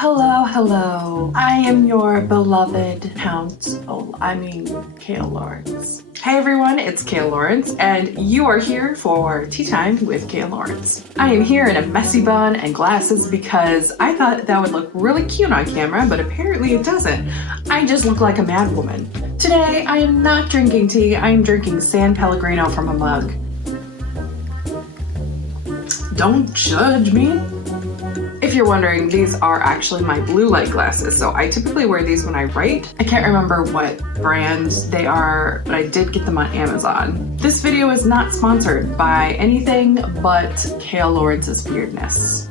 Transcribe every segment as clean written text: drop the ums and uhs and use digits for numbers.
Hello. I am your beloved Kale Lawrence. Hey everyone, it's Kale Lawrence, and you are here for Tea Time with Kale Lawrence. I am here in a messy bun and glasses because I thought that would look really cute on camera, but apparently it doesn't. I just look like a mad woman. Today, I am not drinking tea, I am drinking San Pellegrino from a mug. Don't judge me. If you're wondering, these are actually my blue light glasses, so I typically wear these when I write. I can't remember what brand they are, but I did get them on Amazon. This video is not sponsored by anything but Kale Lawrence's weirdness.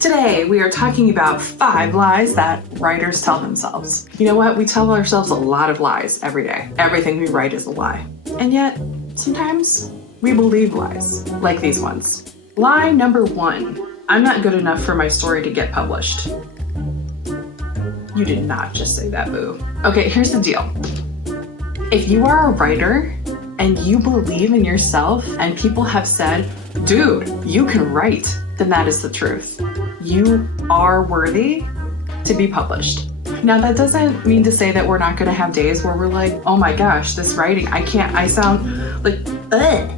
Today, we are talking about 5 lies that writers tell themselves. You know what? We tell ourselves a lot of lies every day. Everything we write is a lie. And yet, sometimes we believe lies, like these ones. Lie number 1, I'm not good enough for my story to get published. You did not just say that, boo. Okay, here's the deal. If you are a writer and you believe in yourself and people have said, dude, you can write, then that is the truth. You are worthy to be published. Now, that doesn't mean to say that we're not gonna have days where we're like, oh my gosh, this writing, I sound like, ugh.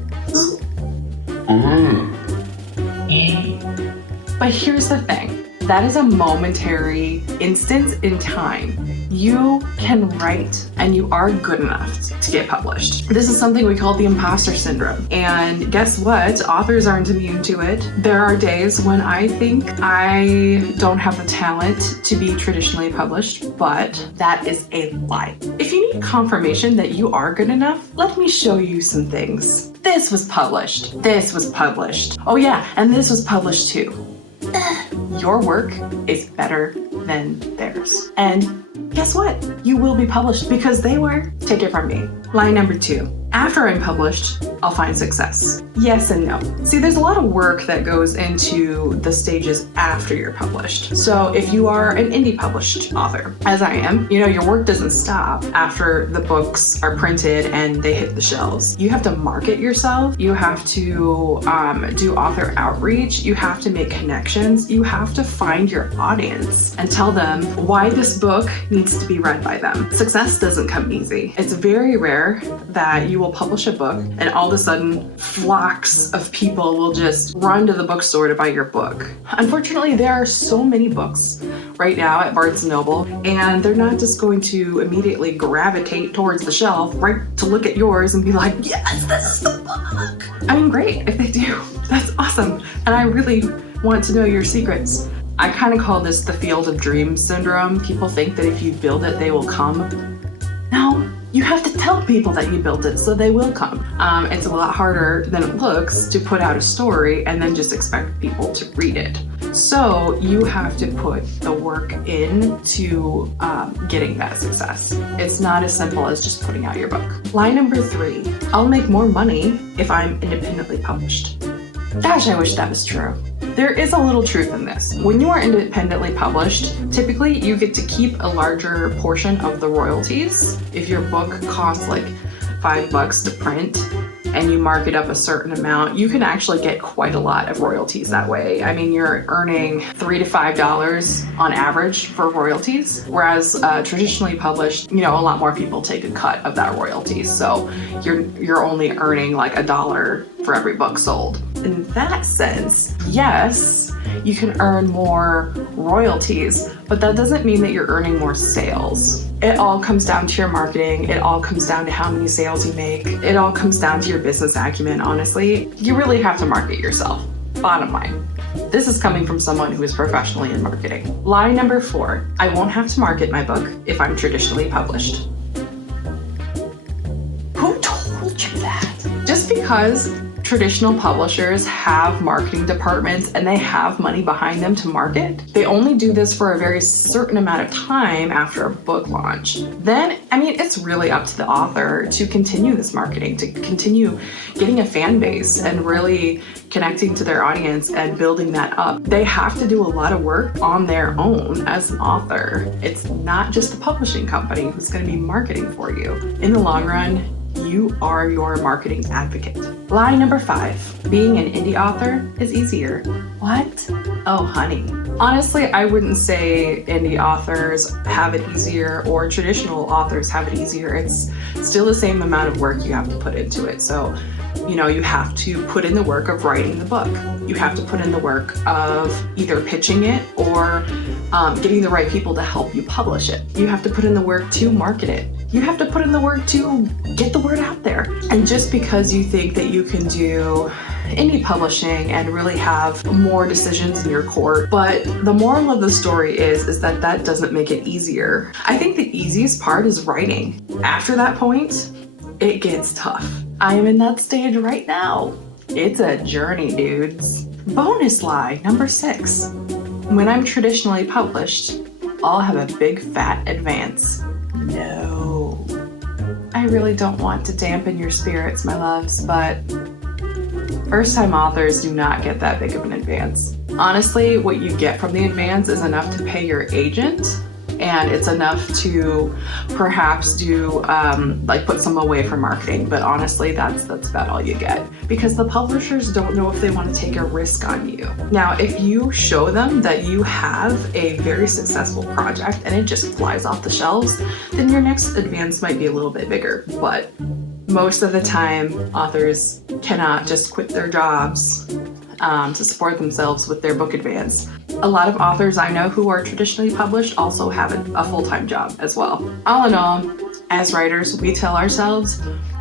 But here's the thing, that is a momentary instance in time. You can write and you are good enough to get published. This is something we call the imposter syndrome. And guess what? Authors aren't immune to it. There are days when I think I don't have the talent to be traditionally published, but that is a lie. If you need confirmation that you are good enough, let me show you some things. This was published. This was published. Oh yeah, and this was published too. Your work is better than theirs. And guess what? You will be published because they were. Take it from me. Lie number 2. After I'm published, I'll find success. Yes and no. See, there's a lot of work that goes into the stages after you're published. So if you are an indie published author, as I am, your work doesn't stop after the books are printed and they hit the shelves. You have to market yourself. You have to do author outreach. You have to make connections. You have to find your audience and tell them why this book needs to be read by them. Success doesn't come easy. It's very rare that you will publish a book and all of a sudden flocks of people will just run to the bookstore to buy your book. Unfortunately, there are so many books right now at Barnes & Noble, and they're not just going to immediately gravitate towards the shelf right to look at yours and be like, yes, this is the book. I mean, great if they do. That's awesome. And I really want to know your secrets. I kind of call this the field of dreams syndrome. People think that if you build it, they will come. No. You have to tell people that you built it so they will come. It's a lot harder than it looks to put out a story and then just expect people to read it. So you have to put the work into getting that success. It's not as simple as just putting out your book. Lie number 3, I'll make more money if I'm independently published. Gosh, I wish that was true. There is a little truth in this. When you are independently published, typically you get to keep a larger portion of the royalties. If your book costs like $5 to print and you mark it up a certain amount, you can actually get quite a lot of royalties that way. I mean, you're earning $3 to $5 on average for royalties, whereas traditionally published, a lot more people take a cut of that royalties. So you're only earning like $1 for every book sold. In that sense, yes, you can earn more royalties, but that doesn't mean that you're earning more sales. It all comes down to your marketing. It all comes down to how many sales you make. It all comes down to your business acumen, honestly. You really have to market yourself, bottom line. This is coming from someone who is professionally in marketing. Lie number 4, I won't have to market my book if I'm traditionally published. Who told you that? Just because traditional publishers have marketing departments and they have money behind them to market, they only do this for a very certain amount of time after a book launch. Then, it's really up to the author to continue this marketing, to continue getting a fan base and really connecting to their audience and building that up. They have to do a lot of work on their own as an author. It's not just the publishing company who's going to be marketing for you. In the long run, you are your marketing advocate. Lie number 5, being an indie author is easier. What? Oh, honey. Honestly, I wouldn't say indie authors have it easier or traditional authors have it easier. It's still the same amount of work you have to put into it. So, you have to put in the work of writing the book. You have to put in the work of either pitching it or getting the right people to help you publish it. You have to put in the work to market it. You have to put in the work to get the word out there. And just because you think that you can do indie publishing and really have more decisions in your court, but the moral of the story is that doesn't make it easier. I think the easiest part is writing. After that point, it gets tough. I am in that stage right now. It's a journey, dudes. Bonus lie number 6. When I'm traditionally published, I'll have a big fat advance. No. I really don't want to dampen your spirits, my loves, but first-time authors do not get that big of an advance. Honestly, what you get from the advance is enough to pay your agent, and it's enough to perhaps do put some away for marketing. But honestly, that's about all you get, because the publishers don't know if they want to take a risk on you. Now, if you show them that you have a very successful project and it just flies off the shelves, then your next advance might be a little bit bigger. But most of the time, authors cannot just quit their jobs to support themselves with their book advance. A lot of authors I know who are traditionally published also have a full-time job as well. All in all, as writers, we tell ourselves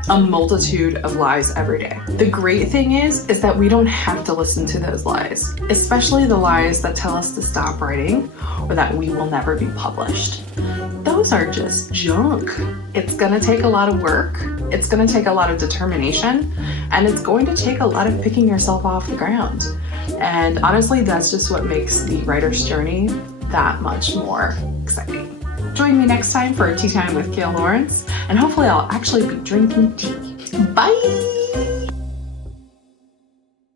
a multitude of lies every day. The great thing is that we don't have to listen to those lies, especially the lies that tell us to stop writing or that we will never be published. Those are just junk. It's gonna take a lot of work, it's gonna take a lot of determination, and it's going to take a lot of picking yourself off the ground. And honestly, that's just what makes the writer's journey that much more exciting. Join me next time for a tea time with Kale Lawrence, and hopefully I'll actually be drinking tea. Bye!